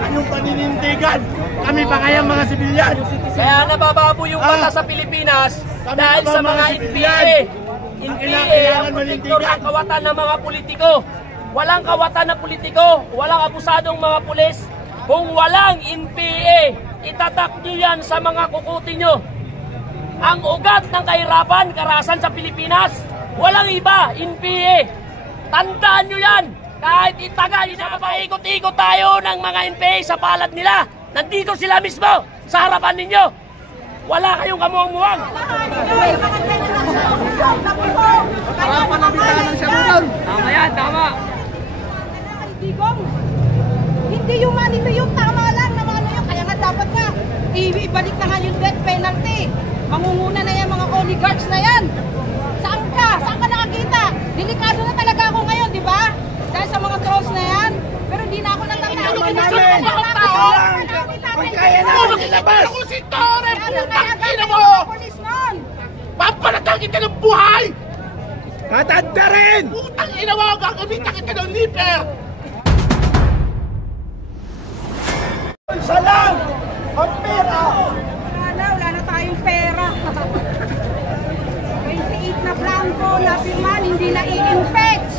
kayong paninindigan. Kami pa kaya mga sibilyan. Kaya nabababo yung bata sa Pilipinas dahil sa mga NPA. NPA ang protektor ng kawatan ng mga politiko. Walang kawatan na politiko, walang abusadong mga pulis. Kung walang NPA, itatak nyo yan sa mga kukuti nyo. Ang ugat ng kahirapan, karahasan sa Pilipinas, walang iba, NPA. Tandaan nyo yan. Kahit itagal, paikot-ikot tayo ng mga NPA sa palad nila. Nandito sila mismo, sa harapan ninyo. Wala kayong kamuang-muang. Tama yan, tama. Hindi yung manito yung tama lang na ano yung kaya nga dapat nga ibalik na nga yung death penalty. Mangunguna na yan mga oligarchs na yan. Saan ka? Saan ka nakakita? Delikado na talaga ako ngayon, di ba? Dahil sa mga trolls na yan. Pero hindi na ako natatalo. Kaya na ako nilabas! Ako si Torre! Putang ina mo! Papalatang kita ng buhay! Katanda rin! Putang ina mo! Gagamitan kita ng liper! Isa lang! Ang pera! Wala na tayong pera. 28 na blanco na pirman, hindi na i-impeach.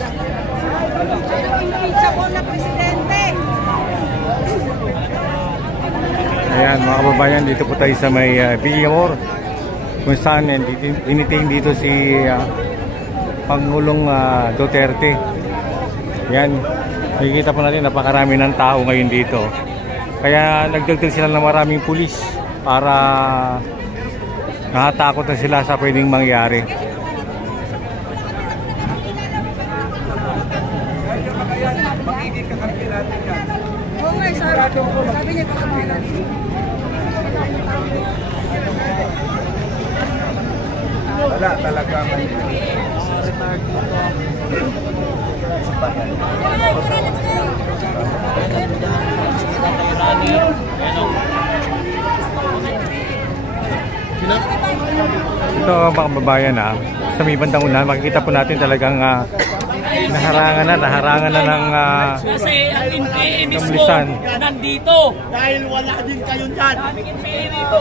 Impeachable na presidente. Ayan mga kababayan, dito po tayo sa may Villamor, kung saan initing dito si Pangulong Duterte. Yan, nakikita po natin napakarami ng tao ngayon dito. Kaya nagdagdag sila ng maraming pulis para nakatakot na sila sa pwedeng mangyari. Wala talaga may Ito mga kababayan, sa may bandang unahan makikita po natin talagang naharangan na ng kasi ang NPA mismo kamlisan. nandito. dahil wala din kayo dyan. Daming NPA dito.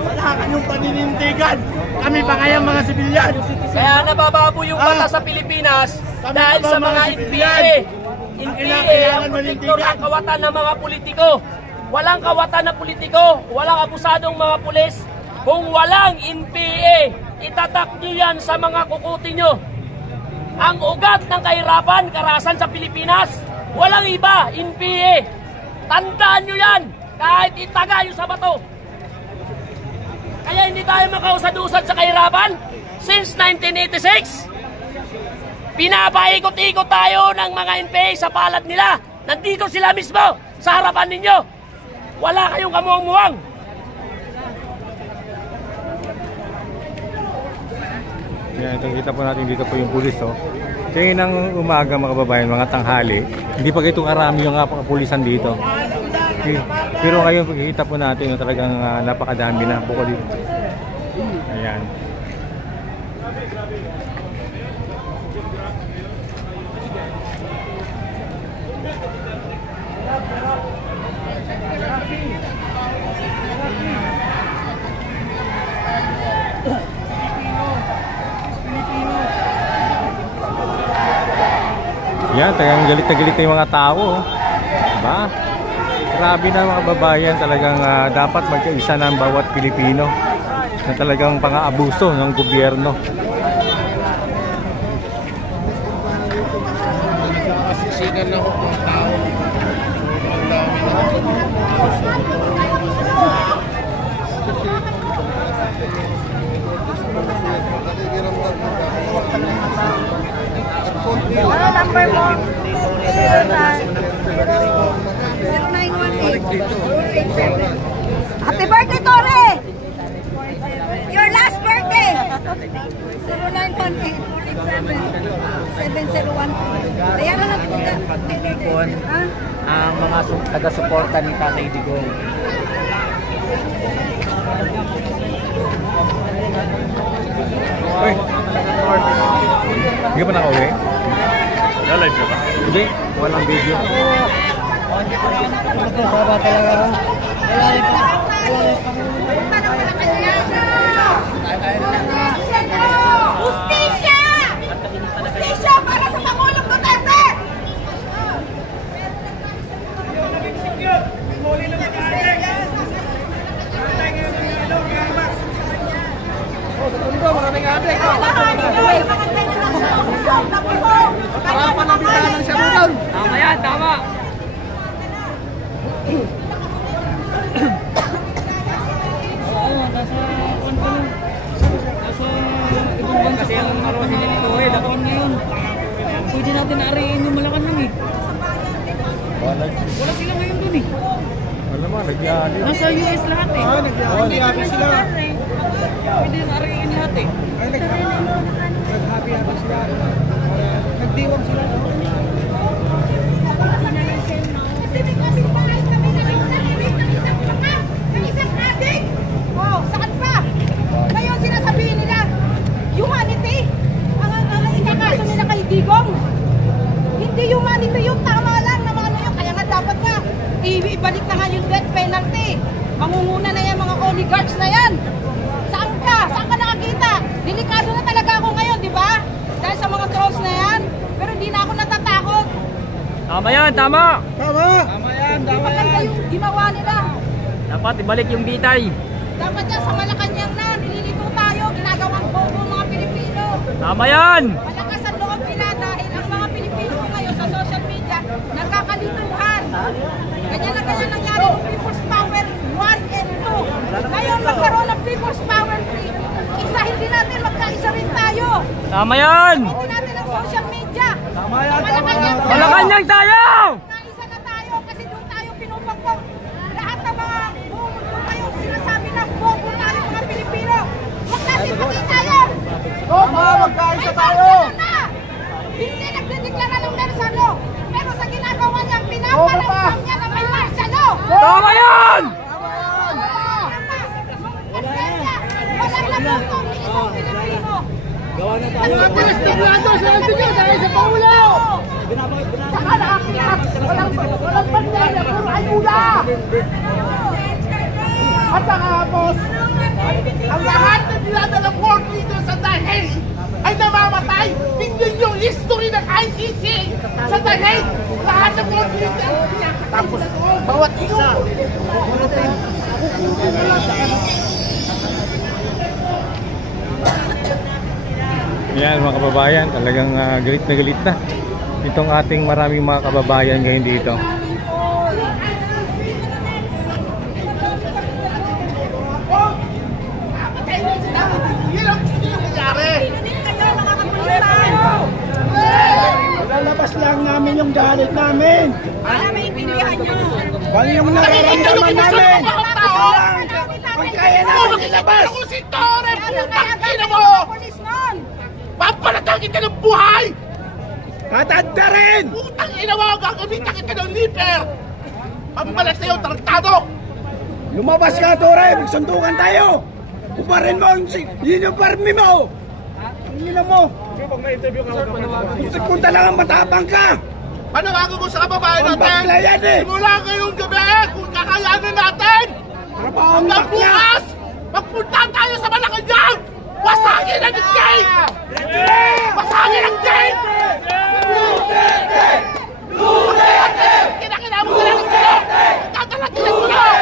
Wala kayong paninindigan. Kami pa kaya mga sibilyan. Kaya nabababo yung bata sa Pilipinas dahil sa mga NPA. NPA ang protektor ng kawatan ng mga politiko. Walang kawatan na politiko, walang abusadong mga pulis. Kung walang NPA, itatak nyo yan sa mga kukuti nyo. Ang ugat ng kahirapan, karahasan sa Pilipinas, walang iba, NPA. Tandaan nyo yan, kahit itaga yung sa bato. Kaya hindi tayo makausad-usad sa kahirapan since 1986. Pinapaikot-ikot tayo ng mga NPA sa palad nila. Nandito sila mismo, sa harapan ninyo. Wala kayong kamuang-muang. Yan, ito kita po natin dito po yung pulis. Kaya ng umaga mga kababayan, mga tanghali, hindi pa ito karami yung pulisan dito. Pero ngayon pagkikita po natin yung talagang napakadami na buko dito. Ayan. Yan, talagang galit na galit na yung mga tao. Diba? Grabe na mga kababayan, talagang dapat magkaisa ng bawat Pilipino na talagang pang-aabuso ng gobyerno. Nasisigan na ako ng tao. Ang dami na. Number mo. 0918. Happy birthday, Torre! Your last birthday! 0918-487-7012. Bayaran natin kung Ang mga taga-suporta ni Tatay Digong. Uy! Hindi ka pa nakauwi? Nalive ka ba? Hindi, walang video. Justisya! Justisya para sa Pangulong Duterte! Tama yan, tama. Pwede natin naariin yung Malacanang eh. Wala Sila ngayon dun eh. naman, nagyari. Nasa US lahat eh. Nag-happy sila. Pwede naariin lahat eh. Nag-happy sila. Nagdiwag sila. Oh, saan pa? Ngayon sinasabihin nila, humanity ang ikakaso nila kay Digong. Hindi humanity yung tama lang na ano yun. Kaya nga dapat nga, ibalik na nga yung death penalty. Mangunguna na yan mga oligarchs na yan. Saan ka? Saan ka nakakita? Delikado na talaga ako ngayon, di ba? Dahil sa mga trolls na yan. Pero hindi na ako natatakot. Tama yan, tama. Tama! Tama yan, Di maganda yung ginawa nila. Dapat ibalik yung bitay. Dapat yan sa Malacanang na, nililito tayo, ginagawang bobo mga Pilipino. Tama yan. Malakas ang loob nila dahil ang mga Pilipino ngayon sa social media, nagkakalituhan. Ganyan na ganyan nangyari ng People's Power 1 and 2. Ngayon magkaroon ng People's Power 3. Isa, hindi natin magkaisa rin tayo. Tama yan. Hindi natin ang social media. Tama yan, Sa Malacanang Malacanang tayo. Kaisa na tayo kasi doon tayo pinupagbog. Lahat ng mga bumundo kayo, sinasabi na bobo tayo mga Pilipino. Huwag natin makita yan. Tama, magkaisa tayo! Hindi nagdedeklara ng martial law. Pero sa ginagawa niya, pinapalamang niya na may martial law. Tama yan. Walang labuto ni isang Pilipino. Mga Palestiniano, sa nandito dahil sa Paulo! Saka nakakita, walang pandemya, puro ayuda. At nakapos, ang lahat na dinadalang world leaders sa dahil ay namamatay. Tingnan yung history ng ICC sa dahil. Lahat ng world leaders tapos bawat isa. Yan mga kababayan, talagang galit na galit na itong ating maraming mga kababayan ngayon dito. Yun ang gusto nyo nangyari. Lalabas lang namin yung galit namin. Para maintindihan nyo. Kung yung nararamdaman namin. Kung kaya namin ilabas. Kaya gagawin mo! ng polis nun. Papalatan kita ng buhay! Tatanda rin! Putang ina mo! Gagamitan kita ng liper! Pagbalas sa'yo, tarantado! Lumabas ka, Tore! Magsundukan tayo! Uparin mo yun yung parmi mo! Ang ina mo! Punta lang ang matapang ka! Panawagan ko sa kababayan natin! Bakla yan eh! Simula ngayong gabi kung kakayanin natin! Hanggang bukas! Magpunta tayo sa Malacanang! Wasagin ang gate! Wasagin ang gate! Duterte! Duterte! Kinakilamo sila ng sunod! Tatalagin ang sunod!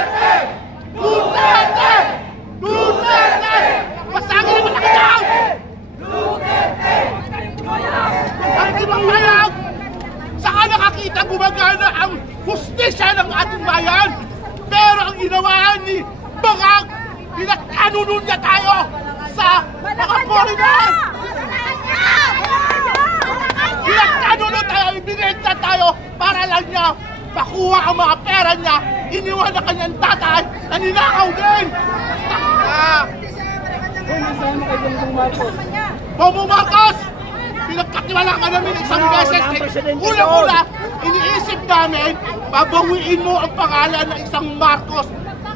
Duterte! Duterte! Wasagin ang Malacanang! Duterte! Ang ibang bayag! Saka nakakita gumagana ang hustisya ng ating bayan! Pero ang ginawa ni Bangag, pinagkanunon niya tayo sa mga foreigner! Pinagkanunon tayo, ibinenta tayo para lang niya makuha ang mga pera niya. Iniwan na kanyang tatay na ninakaw din! Bongbong Marcos! Pinagkatiwalaan ka namin isang beses. Una-una, iniisip namin, babawiin mo ang pangalan ng isang Marcos.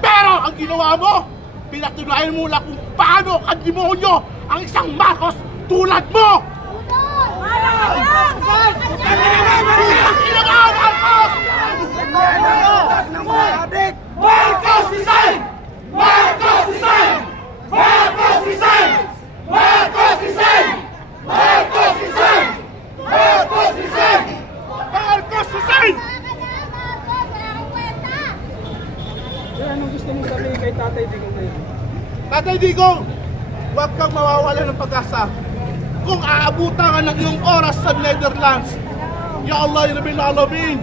Pero ang ginawa mo, pinatunayan mo lang kung paano ang demonyo ang isang Marcos tulad mo! Marcos resign! Marcos resign! Marcos resign! Marcos resign! Marcos resign! Marcos resign! Marcos resign! Anong gusto mong sabihin kay Tatay Digong ngayon? Tatay Digong, huwag kang mawawala ng pag-asa. Kung aabutan ka ng iyong oras sa Netherlands, Ya Allah, Ya Rabbil Alamin,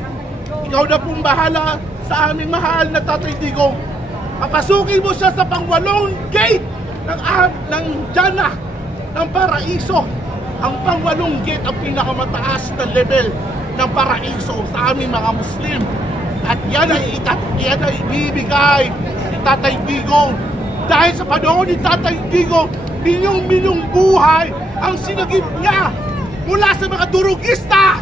ikaw na pong bahala sa aming mahal na Tatay Digong. Papasukin mo siya sa pang-8 gate ng Jannah, ng Paraiso. Ang pang-8 gate ang pinakamataas na level ng Paraiso sa aming mga Muslim. At yan ay ibibigay ni Tatay Digong. Dahil sa panahon ni Tatay Digong, minyong buhay ang sinagip niya mula sa mga durugista